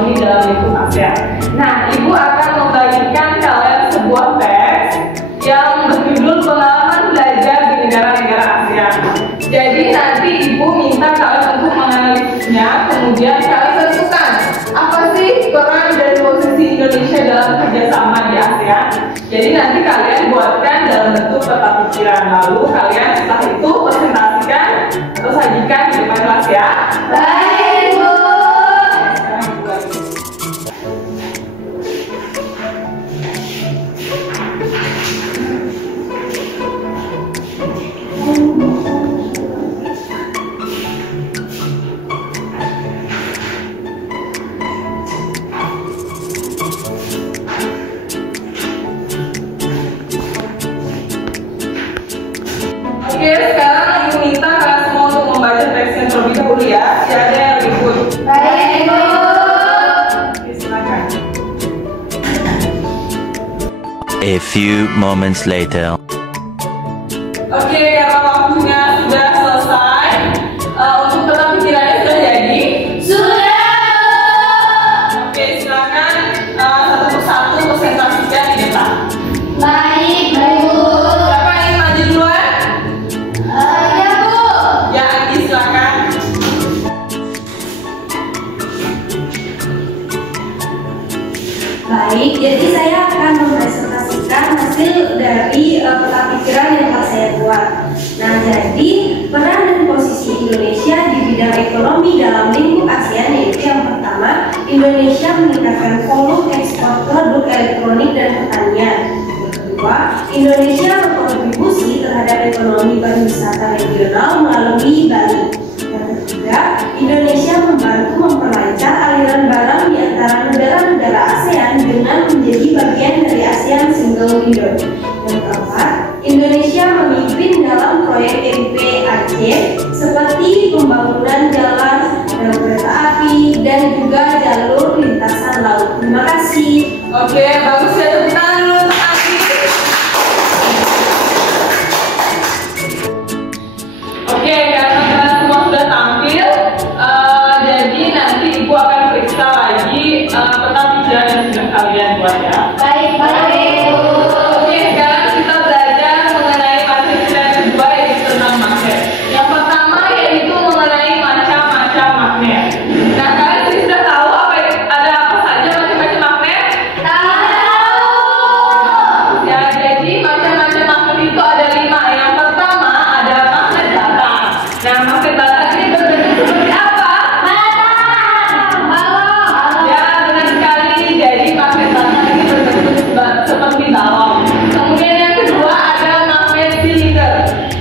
ekonomi dalam lingkup ASEAN. Nah, Ibu akan membagikan kalian sebuah teks yang berjudul pengalaman belajar di negara-negara ASEAN. Jadi nanti Ibu minta kalian untuk menganalisisnya, kemudian kalian tentukan apa sih peran dan posisi Indonesia dalam kerjasama di ASEAN. Jadi nanti kalian buatkan dalam bentuk peta pikiran, lalu kalian setelah itu presentasikan atau sajikan di depan kelas ya. Baik, Bu. Oke, sekarang Ibu minta kalian semua untuk membaca teksnya terlebih dahulu ya. Tidak ada yang ribut. Baik, Bu. Oke, silakan. A few moments later. Oke, karena waktunya sudah selesai, untuk peta pikirannya sudah jadi? Sudah. Oke, silakan satu persatu presentasikan di depan. Baik, Bu. Siapa yang ingin maju duluan? Ya, Bu. Ya, Andi, silakan. Baik, jadi saya akan mempresentasikan hasil dari peta pikiran yang telah saya buat. Nah, jadi peran dan posisi Indonesia di bidang ekonomi dalam lingkup ASEAN yaitu yang pertama, Indonesia meningkatkan volume ekspor produk elektronik dan pertanian. Yang kedua, Indonesia berkontribusi terhadap ekonomi pariwisata regional melalui Bali. Yang ketiga, Indonesia membantu memperlancar aliran barang di antara negara-negara ASEAN dengan menjadi bagian dari ASEAN Single Window. Yang keempat, Indonesia memimpin dalam proyek MPAC seperti pembangunan jalan, rel kereta api, dan juga jalur lintasan laut. Terima kasih. Oke, bagus ya, tepuk tangan dulu untuk Andi. Oke, karena kalian semua sudah tampil, jadi nanti Ibu akan periksa lagi peta pikiran yang sudah kalian buat ya. Baik, Bu. Oke, sekarang kita belajar mengenai materi kita yang kedua yaitu tentang magnet. Yang pertama yaitu mengenai macam-macam magnet. Nah, kalian sih sudah tahu ada apa saja macam-macam magnet? Tahu. Ya, jadi macam-macam magnet itu ada 5. Yang pertama ada magnet batang. Nah, magnet batang ini berbentuk seperti apa? Balon. Ya, benar sekali. Jadi magnet batang ini berbentuk seperti balon. Kemudian yang kedua ada magnet silinder.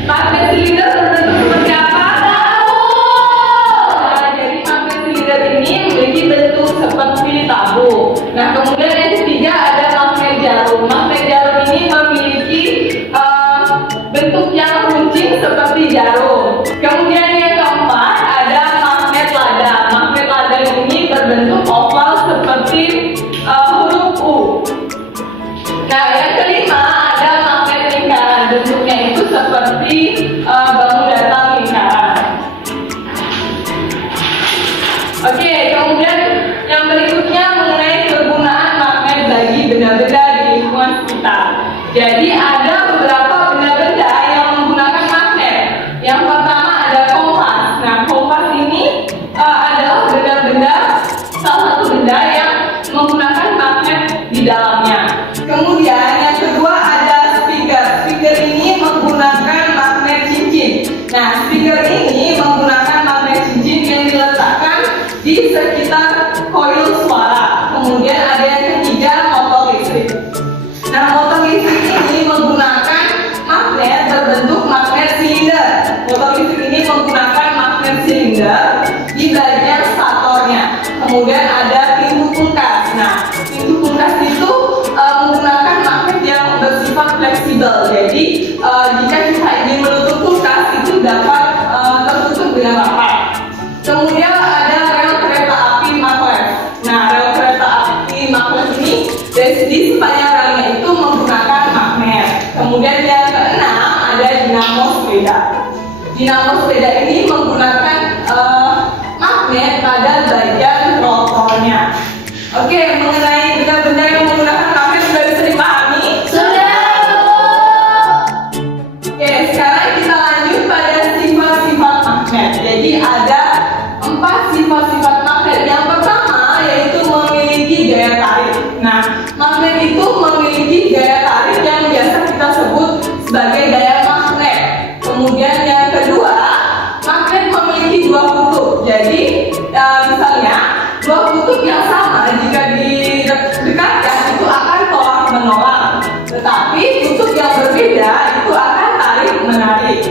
Magnet silinder berbentuk seperti apa? Nah, jadi magnet silinder ini memiliki bentuk seperti tabung. Nah, kemudian yang ketiga ada magnet jarum. Magnet jarum ini memiliki bentuk yang runcing seperti jarum. Kemudian yang keempat ada magnet lada. Magnet lada ini berbentuk oval seperti huruf U. Nah, yang kelima ada magnet lingkaran. Bentuknya itu seperti bangun datar lingkaran. Oke, kemudian yang berikutnya mengenai kegunaan magnet bagi benda-benda di lingkungan sekitar. Jadi ada beberapa benda-benda yang menggunakan magnet. Yang pertama ada kompas. Nah, kompas ini adalah benda-benda, salah satu benda yang menggunakan magnet di dalamnya. Kemudian yang kedua ada speaker. Speaker ini menggunakan magnet cincin. Nah, speaker ini menggunakan magnet cincin yang diletakkan di sekitar koil suara. Kemudian ada yang ketiga motor listrik. Nah, motor listrik ini menggunakan magnet berbentuk magnet silinder. Motor listrik ini menggunakan magnet silinder di bagian statornya. Kemudian ada pintu kulkas. Nah, pintu kulkas itu menggunakan magnet yang bersifat fleksibel. Jadi, jika kita ingin menutup kulkas itu dapat tertutup dengan rapat. Kemudian ada rel kereta api maglev. Nah, rel kereta api maglev ini di sepanjang relnya itu menggunakan magnet. Kemudian yang keenam ada dinamo sepeda. Dinamo sepeda ini menggunakan magnet pada bagian rotornya. Oke, mengenai benda-benda yang menggunakan magnet sudah bisa dipahami? Sudah, Bu. Oke, sekarang kita lanjut pada sifat-sifat magnet. Jadi ada 4 sifat-sifat magnet. Yang pertama yaitu memiliki gaya tarik. Nah, magnet itu memiliki gaya tarik yang biasa kita sebut sebagai daya magnet. Kemudian yang kedua, magnet memiliki 2 kutub. Jadi misalnya 2 kutub yang sama jika didekatkan itu akan tolak menolak. Tetapi kutub yang berbeda itu akan tarik menarik.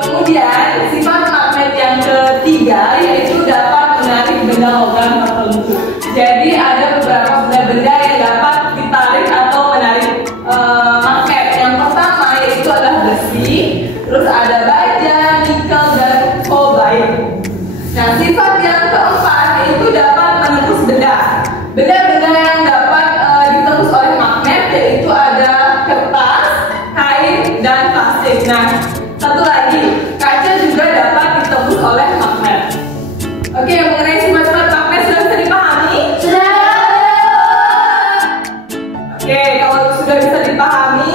Kemudian sifat magnet yang ketiga yaitu dapat menarik benda logam tertentu. Jadi ada beberapa benda-benda yang dapat ditarik atau menarik magnet. Yang pertama yaitu adalah besi, terus ada baja, nikel, dan kobalt. Nah, sifat yang keempat yaitu dapat menembus benda. Benda-benda yang dapat ditembus oleh magnet yaitu ada kertas, kain, dan plastik. Nah, satu lagi, kaca juga dapat ditembus oleh magnet. Oke, mengenai sifat-sifat magnet sudah bisa dipahami? Sudah. Oke, kalau sudah bisa dipahami,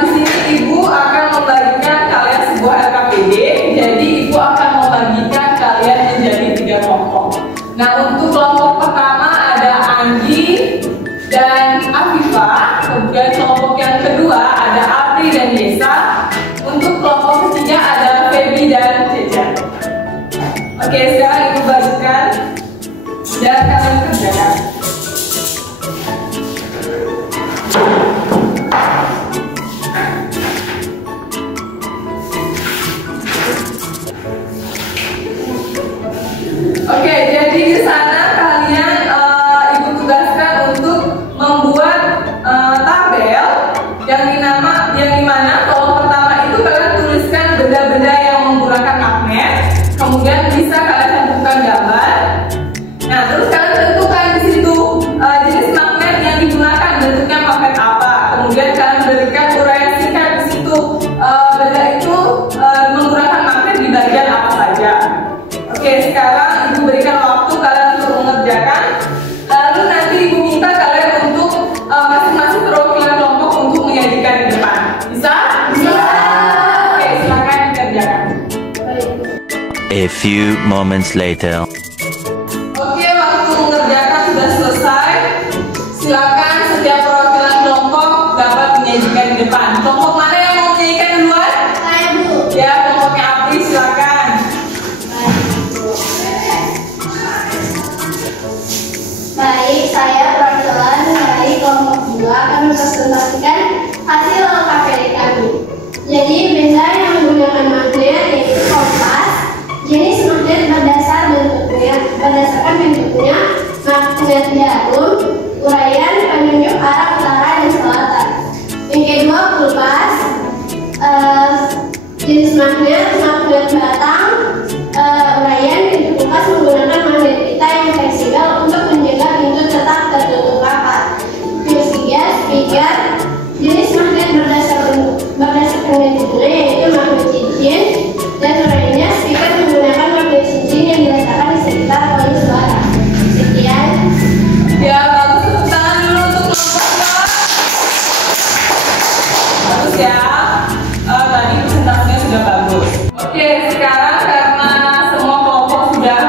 di sini Ibu akan membagikan kalian sebuah LKPD. Jadi Ibu akan membagikan kalian menjadi 3 kelompok. Nah, untuk kelompok pertama ada Anggi dan Afifah. Kemudian kelompok yang kedua ada Apri dan Desa. Untuk kelompok ketiga ada Feby dan Ceca. Oke, sekarang Ibu bagikan dan kalian kerjakan. Oke, jadi di sana kalian Ibu tugaskan untuk membuat tabel yang dimana kolom pertama itu kalian tuliskan benda-benda yang menggunakan magnet, kemudian bisa kalian tentukan gambar. Nah, terus kalian tentukan di situ jenis magnet yang digunakan, bentuknya magnet apa. Kemudian kalian berikan uraian singkat di situ benda itu menggunakan magnet di bagian apa saja. Oke, sekarang Ibu berikan waktu kalian untuk mengerjakan. Lalu nanti Ibu minta kalian untuk masing-masing perwakilan kelompok untuk menyajikan di depan. Bisa? Bisa. Oke, silakan dikerjakan. A few moments later. Oke, waktu mengerjakan sudah selesai. Silakan setiap perwakilan kelompok dapat menyajikan di depan. Kelompok mana yang mau menyajikan duluan? Saya, Bu. Ya, kelompoknya Apri, silakan. Baik, saya perwakilan dari kelompok 2 akan mempresentasikan hasil LKPD kami. Jadi, benda yang menggunakan magnet yaitu kompas. Jenis magnet berdasarkan bentuknya magnet jarum, uraian penunjuk arah utara dan selatan. Yang kedua, pulpas. Jenis magnet batang, uraian pintu kulkas menggunakan magnet pita yang fleksibel untuk menjaga pintu tetap tertutup rapat. Yang ketiga, speaker. Jenis magnet berdasarkan bentuknya yaitu magnet cincin, dan uraiannya speaker menggunakan magnet cincin yang diletakkan di sekitar koin suara. Sekian. Ya, bagus. Tepuk tangan dulu untuk kelompok 2. Bagus ya. Tadi presentasinya sudah bagus. Oke, sekarang karena semua kelompok sudah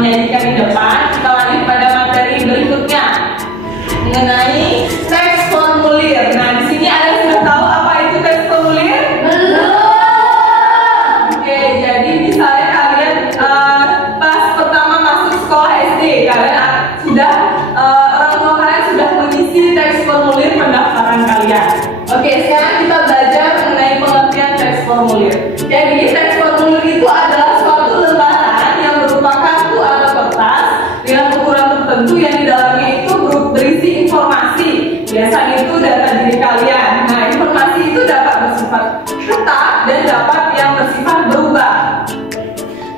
menyajikan di depan, kita lanjut pada materi berikutnya mengenai teks formulir. Nah, di sini ada sudah tahu apa itu teks formulir? Belum. Oke, jadi misalnya kalian pas pertama masuk sekolah SD, kalian sudah orang tua kalian sudah mengisi teks formulir pendaftaran kalian. Oke, sekarang kita belajar mengenai pengertian teks formulir. Jadi teks formulir itu adalah suatu lembaran yang berupa kartu atau kertas dengan ukuran tertentu yang di dalamnya itu berisi informasi. Biasanya itu data diri kalian. Nah, informasi itu dapat bersifat tetap dan dapat yang bersifat berubah.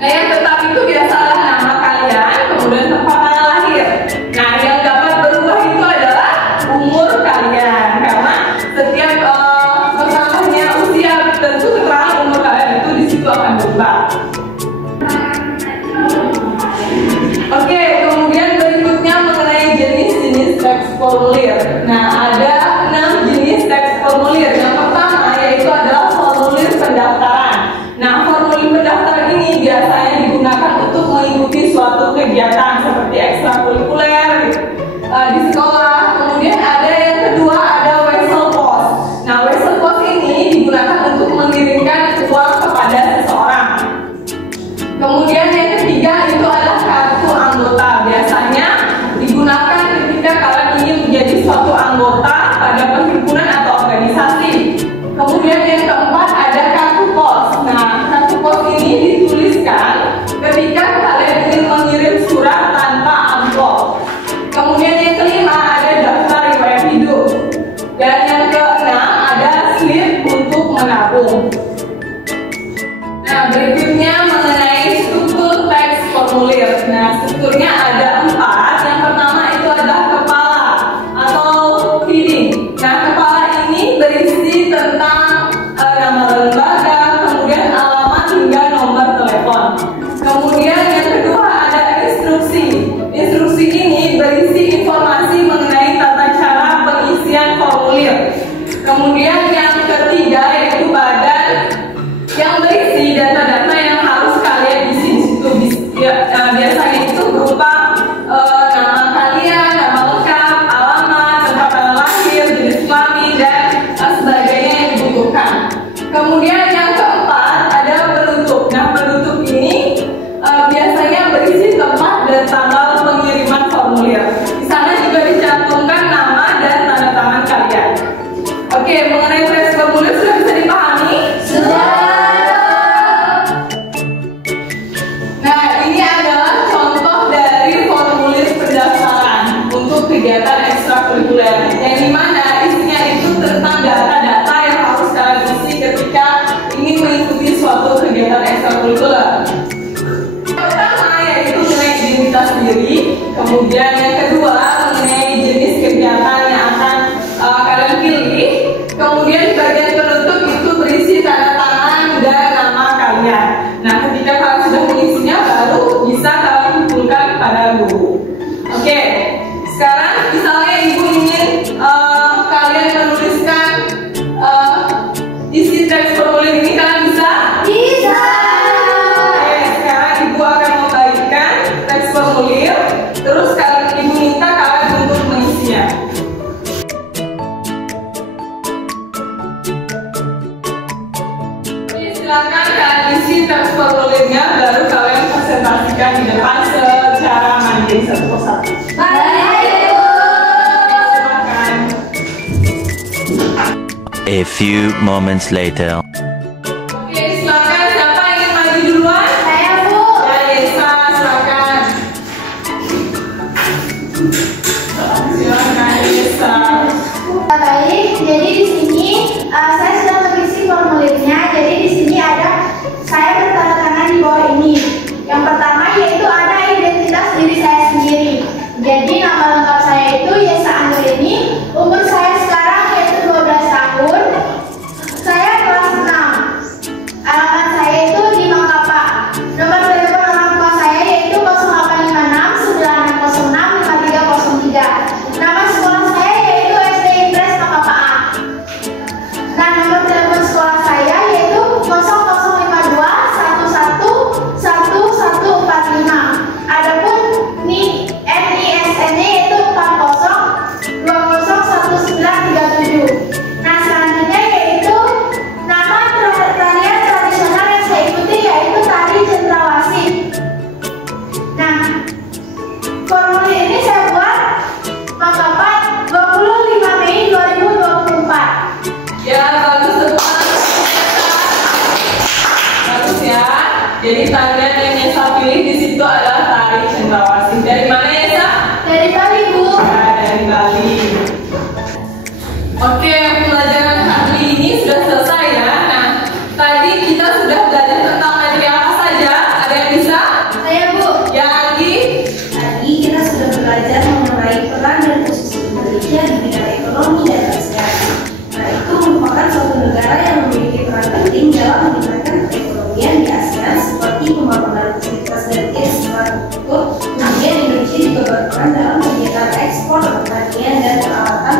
Nah, yang tetap itu biasalah nama kalian, kemudian tempat tanggal lahir. Nah, yang dapat berubah itu adalah umur kalian, karena setiap bertambahnya usia tentu keterangan umur kalian itu di situ akan berubah. Oke, kemudian berikutnya Kemudian yang kelima ada daftar riwayat hidup. Dan yang keenam ada slip untuk menabung. Nah, berikutnya mengenai struktur teks formulir. Nah, strukturnya ada 4. Yang pertama itu adalah kepala atau heading. Nah, kepala ini berisi tentang nama lembaga, kemudian alamat hingga nomor telepon. Kemudian yang kedua ada instruksi. Instruksi ini berisi informasi mengenai tata cara pengisian formulir. Kemudian yang ketiga yaitu badan yang berisi data-data yang harus kalian isi di situ. Biasanya itu berupa nama kalian, nama lengkap, alamat, tempat tanggal lahir, jenis kelamin dan sebagainya yang dibutuhkan. Kemudian yang keempat ada penutup. Nah, penutup ini biasanya berisi tempat dan tanggal pengiriman formulir. Di sana juga dicantumkan nama dan tanda tangan kalian. Oke, mengenai teks formulir sudah bisa dipahami? Sudah. Nah, ini adalah contoh dari formulir pendaftaran untuk kegiatan ekstrakurikuler, yang dimana isinya itu tentang data-data yang harus kalian isi ketika ingin mengikuti suatu kegiatan ekstrakurikuler. Pertama yaitu mengenai identitas diri, kemudian yang kedua mengenai jenis kegiatan yang akan kalian pilih, kemudian bagian penutup itu berisi tanda tangan dan nama kalian. Nah, ketika kalian sudah mengisinya baru bisa kalian kumpulkan kepada guru. Oke, sekarang misalnya ibu ingin kalian menuliskan isi teks formulir ini, kalian bisa? Bisa. Oke, sekarang ibu akan membagikan teks formulir, terus ibu minta kalian untuk mengisinya. Oke, silakan kalian isi teks formulirnya, baru kalian presentasikan di depan secara mandiri satu persatu. Baik, Bu. Silakan. A few moments later. Oke, silakan siapa ingin maju duluan? Saya, Bu. Ya, Yesa, silakan. Silakan Yesa. Baik, jadi di sini saya sudah mengisi formulirnya. Jadi di sini ada saya bertanda tangan di bawah ini. Yang pertama yaitu ada identitas diri saya sendiri. Jadi nama lengkap saya itu Yesa Anggreni. Umur saya sekarang yaitu 12 tahun. Saya kelas 6. Alamat saya itu di Mangkapa. Nomor telepon orang tua saya yaitu 0856 9606 5303. Nama sekolah saya yaitu SD Impres Mangkapa A. Nah, nomor telepon sekolah saya yaitu 0052 11 1145. Adapun NISN-nya yaitu 40 20 1937. Nah, selanjutnya yaitu nama tarian tradisional yang saya ikuti yaitu tari cendrawasih. Nah, formulir ini saya buat Mangkapa 25 Mei 2024. Ya, bagus teman. Bagus ya. Jadi tarian yang Yesa pilih di situ adalah tari cendrawasih. Dari mana Yesa? Dari Bali, Bu. Ya, dari Bali. Oke, pembelajaran kali ini sudah selesai ya. Nah, tadi kita sudah belajar tentang materi apa saja. Ada yang bisa? Saya, Bu. Yang lagi? Tadi kita sudah belajar mengenai peran dan posisi Indonesia di bidang ekonomi dan kesehatan. Nah, itu merupakan suatu negara yang memiliki peran penting dalam meningkatkan perekonomian di ASEAN seperti pembangunan fasilitas dan infrastruktur. Kemudian Indonesia juga berperan dalam kegiatan ekspor pertanian dan peralatan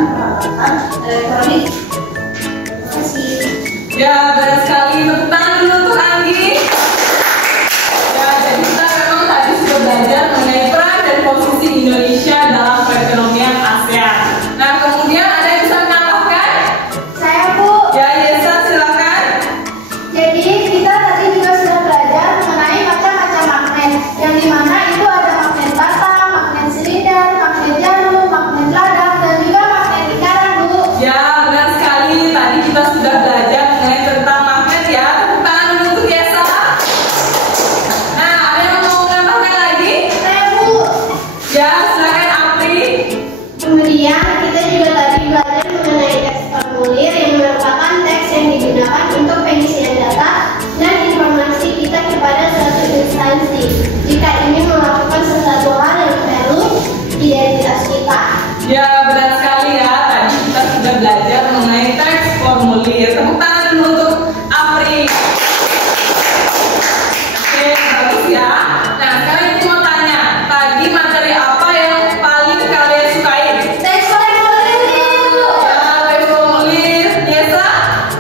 elektronik. Terima kasih. Ya, benar sekali. Tepuk tangan dulu untuk Anggi. Ya, jadi kita memang tadi sudah belajar mengenai peran dan posisi Indonesia dalam perekonomian ASEAN. Nah, kemudian ada yang bisa menambahkan? Saya, Bu. Ya, Yesa, silakan. Jadi kita tadi juga sudah belajar mengenai macam-macam magnet, yang dimana itu ada magnet bata, magnet silinder, magnet jarum, magnet ladang, dan juga magnet lingkaran, Bu. Ya, benar sekali. Tadi kita sudah belajar mengenai tentang kita. Ya, benar sekali ya. Tadi kita sudah belajar mengenai teks formulir. Tepuk tangan dulu untuk Apri. Oke, bagus ya. Nah, sekarang ibu mau tanya, tadi materi apa yang paling kalian sukai? Teks formulir, Bu. Ya, teks formulir. Yesa?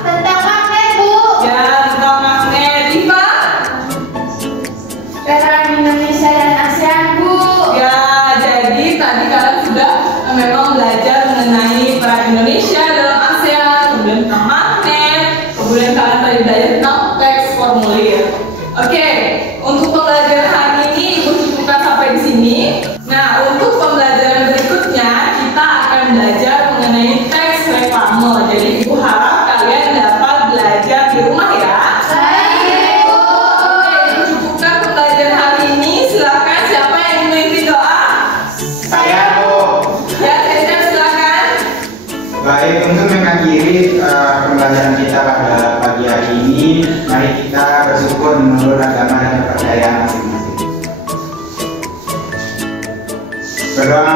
Tentang magnet, Bu. Ya, tentang magnet. Diva? Peran Indonesia dan ASEAN, Bu. Ya, jadi tadi kalian sudah memang belajar mengenai peran Indonesia dalam ASEAN, kemudian tentang magnet, kemudian kalian tadi belajar tentang teks formulir. Oke, untuk pembelajaran hari ini Ibu cukupkan sampai di sini. Nah, untuk pembelajaran berikutnya kita akan belajar mengenai teks reklame. Jadi Ibu harap kalian dapat belajar di rumah ya. Baik, Bu. Oke, Ibu cukupkan pembelajaran hari ini. Silakan siapa yang memimpin doa? Saya, Bu. Ya, Cecep silakan. Baik, untuk mengakhiri pembelajaran kita pada pagi hari ini, mari kita bersyukur menurut agama dan kepercayaan masing-masing. Berdoa